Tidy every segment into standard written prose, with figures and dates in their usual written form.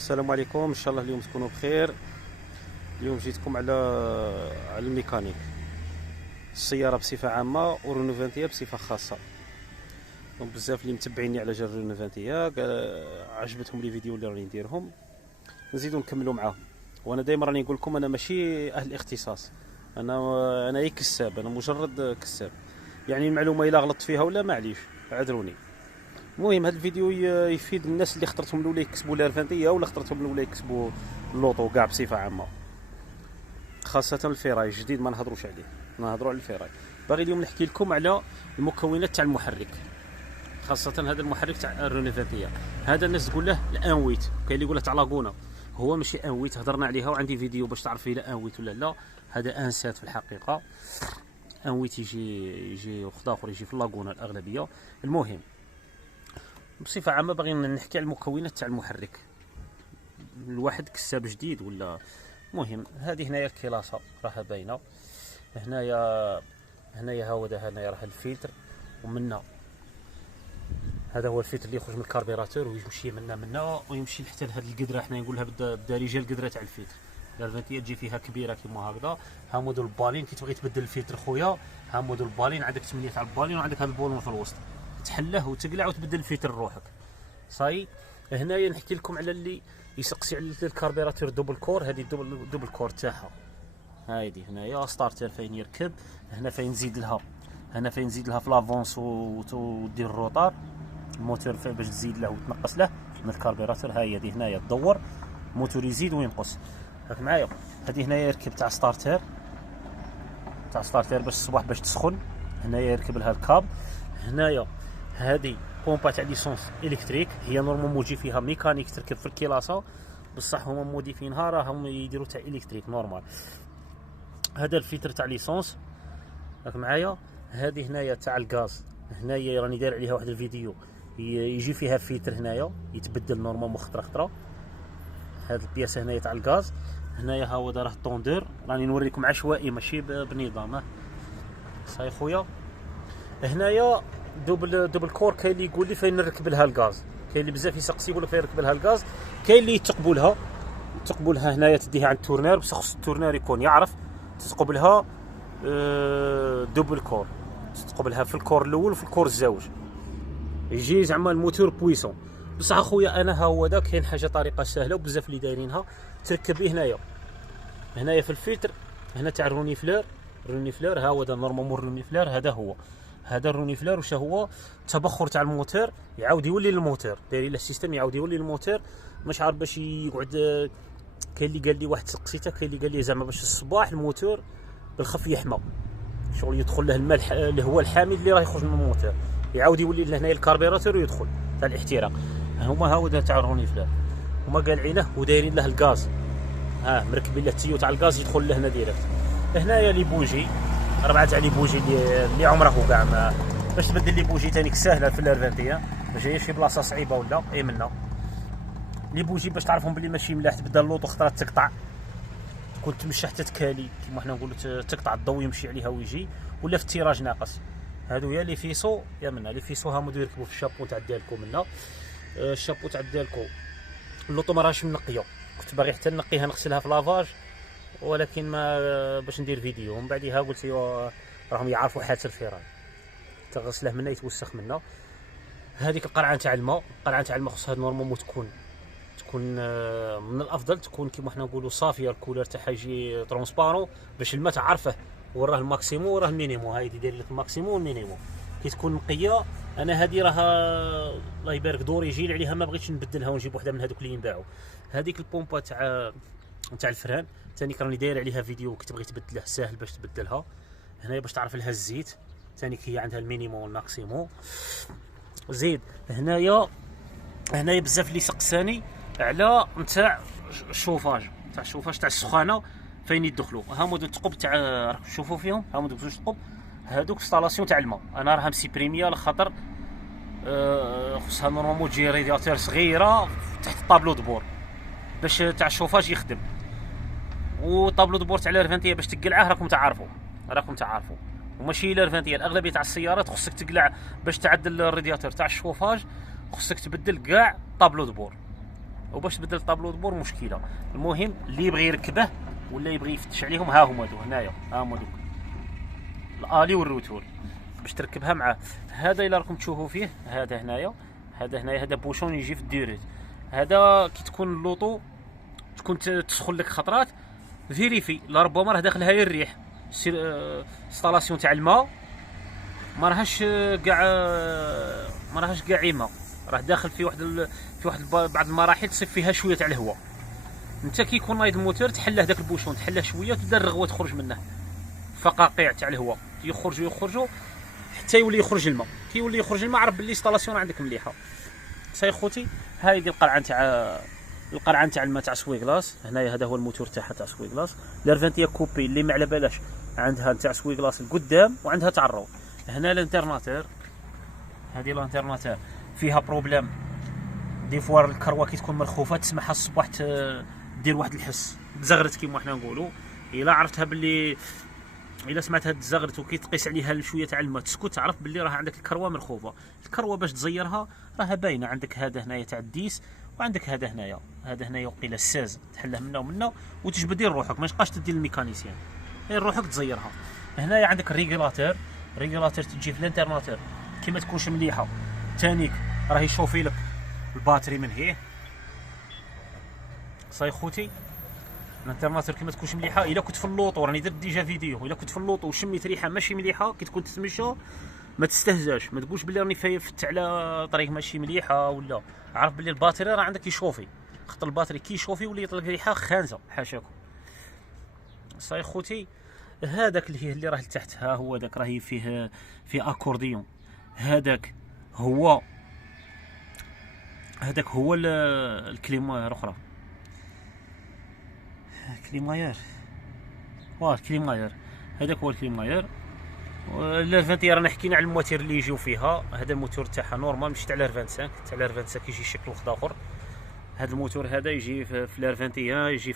السلام عليكم، ان شاء الله اليوم تكونوا بخير. اليوم جيتكم على الميكانيك، السياره بصفه عامه ورونو فانتيا بصفه خاصه. دونك بزاف اللي متبعيني على جال رونو فانتيا عجبتهم لي فيديو اللي راني نديرهم، نزيدو نكملوا معاهم. وانا دائما راني نقول لكم انا ماشي اهل اختصاص، انا اي كساب، انا مجرد كساب. يعني المعلومه الا غلطت فيها ولا معليش عذروني. المهم هذا الفيديو يفيد الناس اللي اخترتهم الاولى يكسبوا الارفانتيه ولا اخترتهم الاولى يكسبوا اللوطو كاع بصفه عامه، خاصه الفيراي الجديد ما نهضروش عليه، نهضروا على الفيراي. باغي اليوم نحكي لكم على المكونات تاع المحرك، خاصه هذا المحرك تاع الرونيفاتيه. هذا الناس تقول له الانويت، كاين اللي يقول له تاع لاغونا. هو ماشي انويت، هضرنا عليها وعندي فيديو باش تعرف الا انويت ولا لا. هذا انسات في الحقيقه، انويت يجي وخد اخر يجي في اللاغونا الاغلبيه. المهم بصفه عامه باغي نحكي على المكونات تاع المحرك. الواحد كساب جديد ولا المهم هذه هنايا الكلاصه راها باينه. هنايا هنايا راه الفلتر، ومنا هذا هو الفلتر اللي يخرج من الكاربيراتور ويمشي منا ويمشي حتى لهاد القدره، حنا نقولها بالدارجه القدره تاع الفلتر. الارفانتيه تجي فيها كبيره كيما هكذا. ها موديل البالين كي تبغي تبدل الفلتر خويا، ها موديل البالين عندك 8 تاع البالين وعندك هذا البولون في الوسط، تحله وتقلع وتبدل الفلتر روحك صاي. هنايا نحكي لكم على اللي يسقسي على الكاربيراتور دوبل كور. هذه دوبل كور تاعها هايدي هنايا ستارتر فين يركب. هنا فين نزيد لها، هنا فين نزيد لها في لافونس ودير الروطار الموتور فين باش تزيد له وتنقص له من الكاربيراتور. هاهي هذه هنايا تدور الموتور يزيد وينقص. راك معايا؟ هذه هنايا يركب تاع ستارتر باش الصباح باش تسخن. هنايا يركب لها الكاب. هنايا هذه بومبا تاع ليسونس الكتريك، هي نورمال موجي فيها ميكانيك تركب في الكلاصه، بصح هما موديفينها راهم يديروا تاع الكتريك نورمال. هذا الفلتر تاع ليسونس راك معايا. هذه هنايا تاع الغاز، هنايا راني داير عليها واحد الفيديو يجي فيها فلتر هنايا يتبدل نورمال خطره. هذه البياسه هنايا تاع الغاز. هنايا ها هو راه الطوندور، راني نوريكم عشوائي ماشي بنظام صاي خويا. هنايا دوبل كور. كاين اللي يقول لي فين نركب لها الغاز، كاين اللي بزاف يسقسي يقول لك فين نركب لها الغاز. كاين اللي يتقبوا لها هنايا تديها عند التورنير، بس خص التورنير يكون يعرف تتقبلها دوبل كور، تتقبلها في الكور الاول وفي الكور الزوج، يجي زعما الموتور بويسون. بصح اخويا انا ها هو دا كاين حاجه طريقه سهله وبزاف اللي دايرينها. تركب به هنايا في الفلتر هنا تاع الروني فلور. ها هو دا نورمالمون الروني فلور. هذا الروني فلور واش هو؟ التبخر تاع الموتور يعاود يولي للموتور، دايرين له السيستم يعاود يولي للموتور. مش عارف باش يقعد. كاين اللي قال لي واحد سقسيته، كاين اللي قال لي زعما باش الصباح الموتور بالخف يحمى، شغل يدخل له الماء اللي هو الحامض اللي راه يخرج من الموتور، يعاود يولي لهنايا الكاربيراتور ويدخل تاع الاحتراق. هما هاودا تاع الروني فلور، هما قالعينه ودايرين له الغاز، مركبين له التيو تاع الغاز يدخل لهنا ديريكت. هنايا لي بوجي 4 تاع لي بوجي اللي عمره كاع باش تبدل لي بوجي تانيك ساهله في الارفانتيه، ما جايش شي بلاصه صعيبه ولا اي منا. لي بوجي باش تعرفهم بلي ماشي ملاح تبدا اللوطو خطرات تقطع، تكون تمشى حتى تكالي كيما حنا نقولوا تقطع الضوء يمشي عليها ويجي، ولا في التيراج ناقص. هادو يا لي فيسو يا منا. لي فيسو ها مودو يركبوا في الشابو تاع ديالكو منا. الشابو تاع ديالكو اللوطو ما راهش منقيه، كنت باغي حتى نقيها نغسلها في لافاج، ولكن ما باش ندير فيديو ومن بعدها قلت لي راهم يعرفوا حاله الفيران تغسله منا يتوسخ منا. هذيك القرعه تاع الماء خصها نورمالمون تكون من الافضل تكون كيما حنا نقولوا صافيه، الكولور تاعها يجي ترونسبارون باش الماء تعرفه وراه الماكسيموم وراه المينيموم. هايدي داير لك الماكسيموم والمينيموم. كي تكون نقيه انا هذه راها الله يبارك دوري يجي عليها، ما بغيتش نبدلها ونجيب وحده من هذوك اللي ينباعوا. هذيك البومبا تاع الفران ثاني راني داير عليها فيديو، كي تبغي تبدله ساهل باش تبدلها. هنايا باش تعرف لها الزيت ثاني هي عندها المينيموم والماكسيموم. زيد هنايا بزاف اللي سقساني على نتاع الشوفاج تاع السخانه فين يدخلوا. ها مود الثقب تاع راكم تشوفوا فيهم، ها مود بزوج ثقب هذوك انستالاسيون تاع الماء. انا راها مسيبريميه لخاطر خصها نورمالمون تجي رادياتور صغيره تحت الطابلو دبور باش تاع الشوفاج يخدم، وطابلو دبور تاع الارفانتيه باش تقلعه راكم تعرفوا وماشي الارفانتيه. الاغلبيه تاع السيارات خصك تقلع باش تعدل الرادياتور تاع الشوفاج، خصك تبدل كاع طابلو دبور وباش تبدل الطابلو دبور مشكله. المهم اللي يبغي يركبه ولا يبغي يفتش عليهم، ها هما هنايا، ها هما دوك الالي والروتور باش تركبها معاه. هذا الا راكم تشوفوا فيه، هذا هنايا، هذا بوشون يجي في الديريت. هذا كي تكون اللوطو تكون تسخن لك خطرات، فيريفي لربما راه داخلها الريح، انستالاسيون تاع الماء ما راهاش كاع عيمه، راه داخل في واحد بعض المراحل تصيب فيها شويه تاع الهواء. انت كي يكون نايض الموتور تحله داك البوشون، تحله شويه وتبدا الرغوه تخرج منه، فقاقيع تاع الهواء يخرجوا حتى يولي يخرج الماء. كي يولي يخرج الماء عرف باللي انستالاسيون عندك مليحه. سي خوتي هايدي القرعه تاع الماء تاع سويغلاس. هنايا هذا هو الموتور تاعها تاع سويغلاس. لارفانتيا كوبي اللي ما على بالاش عندها تاع سويغلاس القدام وعندها تاع الروط. هنا الانترناتور، هذه الانترناتور فيها بروبليم دي فوار، الكروه كي تكون مرخوفه تسمعها الصباح دير واحد الحس تزغرت كيما حنا نقولوا. الا عرفتها باللي الا سمعتها تزغرت وكي تقيس عليها شويه تاع الماء تسكت، تعرف باللي راه عندك الكروه مرخوفه. الكروه باش تزيرها راها باينه، عندك هذا هنايا تاع الديس وعندك هذا هنايا وقيله الساز، تحله منا ومنا وتجبد دير روحك، ما تبقاش تدي الميكانيسيان، غير روحك تزيرها. هنايا عندك الريغولاتور تجي في الانترناتور كي ما تكونش مليحه، تانيك راه يشوفي لك الباتري من هيه. صاي خوتي الانترناتور كي ما تكونش مليحه، الا كنت في اللوطو راني درت ديجا فيديو، الا كنت في اللوطو وشميت ريحه ماشي مليحه كي تكون تتمشى ما تستهزاش، ما تقولش بلي راني فت على طريق ماشي مليحه، ولا عرف بلي الباتري راه عندك يشوفي، خاطر الباتري كي يشوفي يولي يطلق ريحه خانزه حاشاكم. صاي خوتي هذاك اللي راه لتحت، ها هو داك راهي فيه اكورديون، هذاك هو الكليماير الاخرى، كليماير هذاك هو الكليماير. لافانتي رانا حكينا على المواتير اللي يجيو فيها، هذا الموتور تاعها نورمال ماشي تاع لار 25، تاع لار 25 يجي شكل واحد اخر. هذا الموتور هذا يجي في لار 21، يجي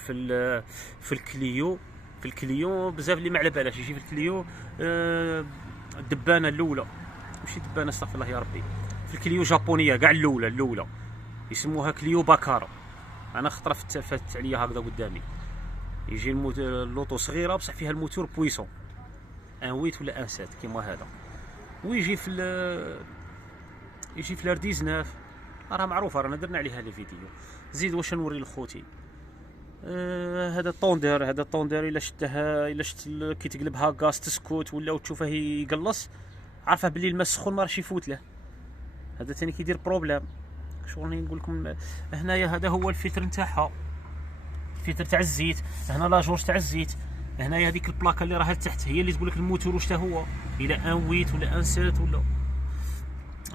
في الكليو بزاف اللي ما على بالاش، يجي في الكليو الدبانه الاولى، ماشي دبانه استغفر الله يا ربي، في الكليو جابونيه كاع الاولى يسموها كليو باكارو. انا خطره فات عليا هكذا قدامي، يجي اللوطو صغيره بصح فيها الموتور بويسون ان 8 ولا ان 7 كيما هذا، ويجي في لار 19 راه معروفه، رانا درنا عليها لي فيديو. زيد واش نوري لخوتي، هذا الطوندير الا شت كي تقلبها غاز تسكت ولا وتشوفه يقلص، عارفه بلي الماء السخون ما راهش يفوت له، هذا ثاني كيدير بروبليم. شغل نقول لكم هنايا هذا هو الفلتر نتاعها، الفلتر تاع الزيت، هنا لاجورج تاع الزيت، هنايا هذيك البلاكه اللي راها لتحت هي اللي تقول لك الموتور واش هو، الى ان 8 ولا ان 7 ولا.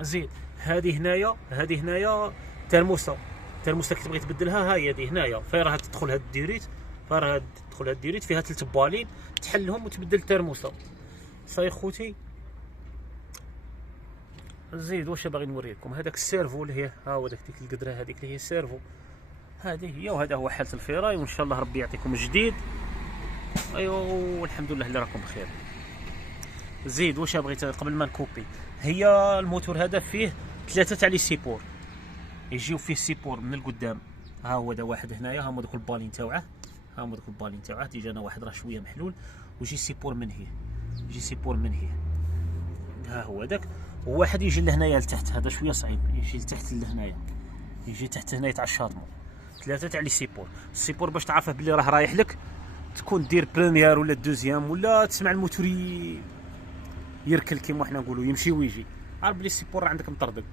زيد هذه هنايا ترموستا كي تبغي تبدلها، هاي هذه هنايا فين راها تدخل هاد الديريت، فيها 3 بالين تحلهم وتبدل الترموستا. صاي خوتي زيد واش باغي نوري لكم، هذاك السيرفو اللي هي ها هو ديك القدره هذيك اللي هي السيرفو، هذه هي، وهذا هو حاله الفيراي، وان شاء الله ربي يعطيكم الجديد. ايوا والحمد لله اللي راكم بخير. زيد واش بغيت قبل ما نكوبي، هي الموتور هذا فيه 3 تاع لي سيبور، يجيو فيه سيبور من القدام، ها هو دا واحد هنايا، ها هما دوك البالين تاوعه، ديجا انا واحد راه شويه محلول، ويجي سيبور من هي، ها هو داك، وواحد يجي لهنايا لتحت، هذا شويه صعيب، يجي لتحت لهنايا، يجي تحت هنايا تاع الشاطمو. 3 تاع لي سيبور باش تعرفه بلي راه رايح لك، تكون دير بريمير ولا دوزيام ولا تسمع الموتور يركل كيما حنا نقولوا، يمشي ويجي، عارف بلي السيبور عندك مطردق.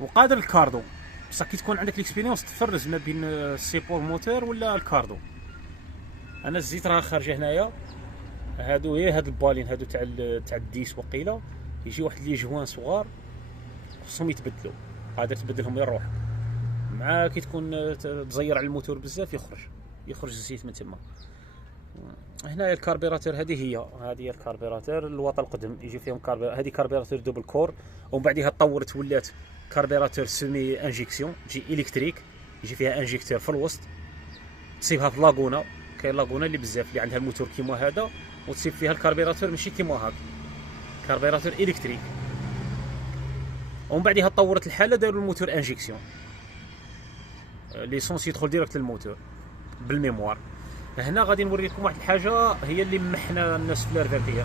وقادر الكاردو، بصح كي تكون عندك ليكسبيريونس تفرز ما بين السيبور موتور ولا الكاردو. انا الزيت راه خارجه هنايا، هادو هاد البالين هادو تاع الديس وقيله، يجي واحد لي جوان صغار خصهم يتبدلوا، قادر تبدلهم غير روحك، مع كي تكون تزير على الموتور بزاف يخرج الزيت من تما. هنايا الكاربيراتور هذه هي الكاربيراتور الوطه القدم، يجي فيهم هذه كاربيراتور دوبل كور، ومن بعدها تطورت ولات كاربيراتور سيمي انجيكسيون، تجي الكتريك، يجي فيها انجيكتور في الوسط، تصيبها في لاغونا، كاين لاغونا اللي بزاف اللي عندها الموتور كيما هذا، وتصيب فيها الكاربيراتور ماشي كيما هاك، كاربيراتور الكتريك. ومن بعدها تطورت الحاله داروا الموتور انجيكسيون. ليسونس يدخل ديريكت للموتور بالميموار. هنا غادي نوري لكم واحد الحاجه هي اللي محنا الناس في الارفانتيه.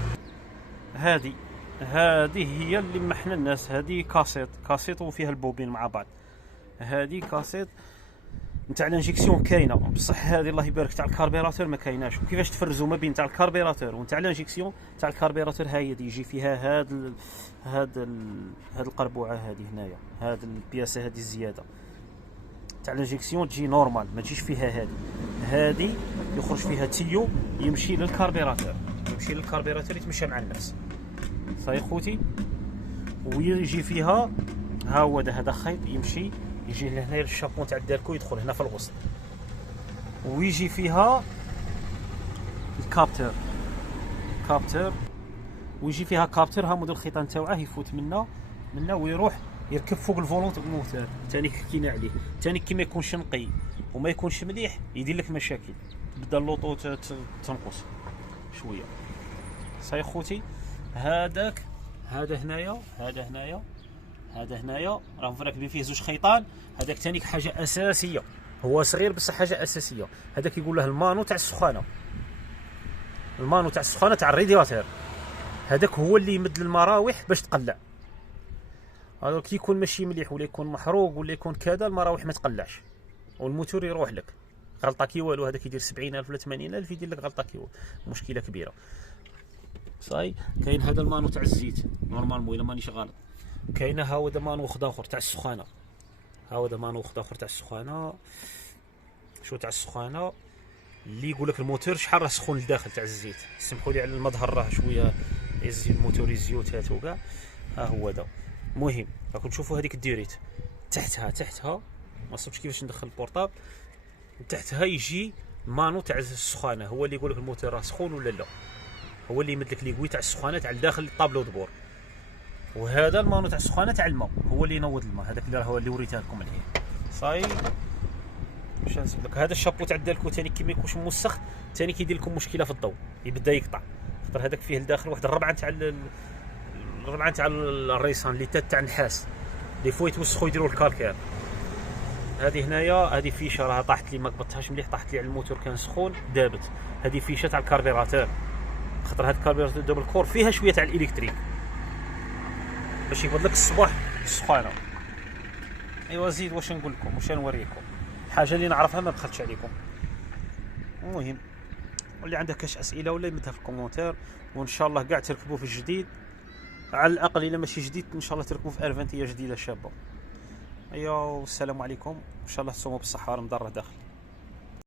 هذه هي اللي محنا الناس. هذه كاسيت وفيها البوبين مع بعض. هذه كاسيت نتاع الانجيكسيون كاينه، بصح هذه الله يبارك تاع الكاربيراتور ما كايناش. وكيفاش تفرزوا ما بين تاع الكاربيراتور ونتاع الانجيكسيون؟ تاع الكاربيراتور هي يجي فيها هاد القربوعه هذه هنايا، هاد البياسه هذه الزياده. تاع الانجيكسيون تجي نورمال، ما تجيش فيها هذه يخرج فيها تيو يمشي للكاربيراتور، يتمشى مع الناس. صاي خوتي. ويجي فيها ها هو هذا خيط يمشي يجي لهنا للشابون تاع الدالكو، يدخل هنا في الوسط. ويجي فيها الكابتر، ويجي فيها كابتر. ها موديل الخيطان تاوعه يفوت منا ويروح يركب فوق الفولون تاع الموتور. ثاني حكينا عليه، ثاني كي ما يكونش نقي وما يكونش مليح يدير لك مشاكل، تبدا اللوطو تنقص شويه. صاي خوتي. هذا هنايا راه راكبين فيه زوج خيطان. هذاك ثاني حاجه اساسيه، هو صغير بس حاجه اساسيه. هذاك يقول له المانو تاع السخانه، تاع الرادياتور. هذاك هو اللي يمد المراوح باش تقلع. هذا كي يكون ماشي مليح ولا يكون محروق ولا يكون كذا، المراوح ما تقلعش والموتور يروح لك غلطه كي والو. هذاك يدير 70,000 ولا 80,000 يدير لك غلطه كي والو، مشكله كبيره. صاي. كاين هذا المانو تاع الزيت نورمالمون الا مانيش غلط. كاينه ها هو مانو اخر تاع السخانه. شو تاع السخانه اللي يقول لك الموتور شحال راه سخون لداخل تاع الزيت. سمحوا لي على المظهر راه شويه يزيد الموتور يزيوتات وكاع. ها هو هذا. المهم راكم تشوفوا هذيك الديريت تحتها ما صبتش كيفاش ندخل البورطابل. تحتها يجي مانو تاع السخانه، هو اللي يقول لك الموتور راه سخون ولا لا، هو اللي يمد لك ليكوي تاع السخانه تاع الداخل الطابلو دبور. وهذا المانو تاع السخانه تاع الماء، هو اللي ينوض الماء. هذاك اللي هو اللي وريته لكم الحين. صاي. واش نسيب لك؟ هذا الشابو تاع الدالكو ثاني كي ما يكونش موسخ ثاني كيدير لكم مشكله في الضوء، يبدا يقطع. خاطر هذاك فيه لداخل واحد الربعه تاع الريسان اللي تاع النحاس اللي فوا يتوسخوا يديروا الكالكير. هذه هنايا هذه فيشه راه طاحت لي ما قبضتهاش مليح، طاحت لي على الموتور كان سخون دابت. هذه فيشه تاع الكاربيراتور، خاطر هذا الكاربيراتور دوبل كور فيها شويه تاع الالكتريك باش يقبض لك الصباح السخانه. ايوا زيد واش نقول لكم، واش نوريكم حاجه اللي نعرفها ما بخلتش عليكم. المهم واللي عنده كاش اسئله ولا يمدها في الكومونتير، وان شاء الله كاع تركبوا في الجديد. على الاقل الا ماشي جديد ان شاء الله تركبوا في ارفانتيه جديده شابه. ايوا والسلام عليكم، ان شاء الله تصوموا بالصحه ورمضان راه داخل.